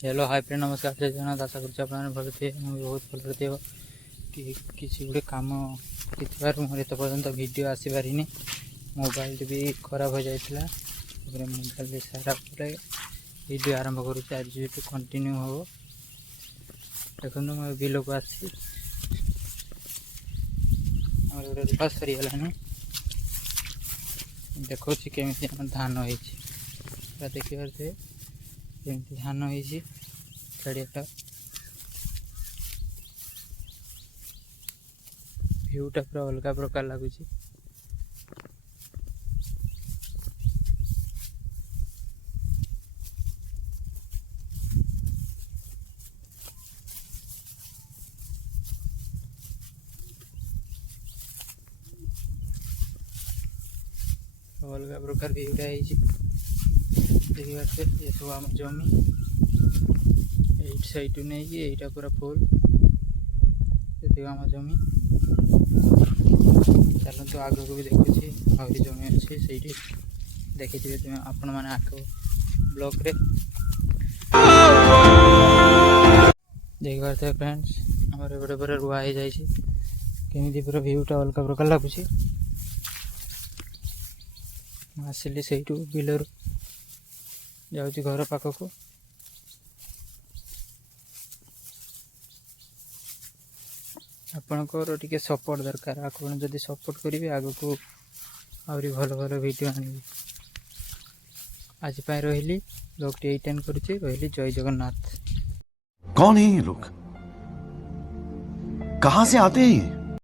Hello hi friend नमस्कार जय जगन्नाथ आशा करुच्छे आपने भल थे मुझे बहुत भल थे कि किसी गोटे कम मोर एत पर्यंत वीडियो आसपारे मोबाइल भी खराब हो जाता मोबाइल सारा वीडियो आरंभ करुच्चे आज कंटिन्यू हम देखो मैं बिल को आसी गोटे सरीगलानी देखो केमी धान हो देखी पारे केमी धान हो छाड़िया भ्यूटा पूरा अलग प्रकार लगुच अलग प्रकार भ्यूटा देखिए ये सब आम जमी एट साइड नहीं यहीटा पूरा फुल ये आम जमी चलते आग को भी देखुची आहरी जमी अच्छे से देखी तुम आपण मैंने आग ब्लॉक रे देखी पारे फ्रेंड्स आम एपटे पूरा रुआ हो जाए केमी पूरा भ्यूटा अलग प्रकार लगुच आसिली से बिलर जाऊँगी घर पाखक आपणकर टिके सपोर्ट दरकार आपन जदि सपोर्ट करेंगे आग को आहरी भल भल वीडियो आने आज रही ब्लॉग टी एंड करुच्चे रही जय जगन्नाथ। कौन है ये लोग, कहां से आते हैं ये?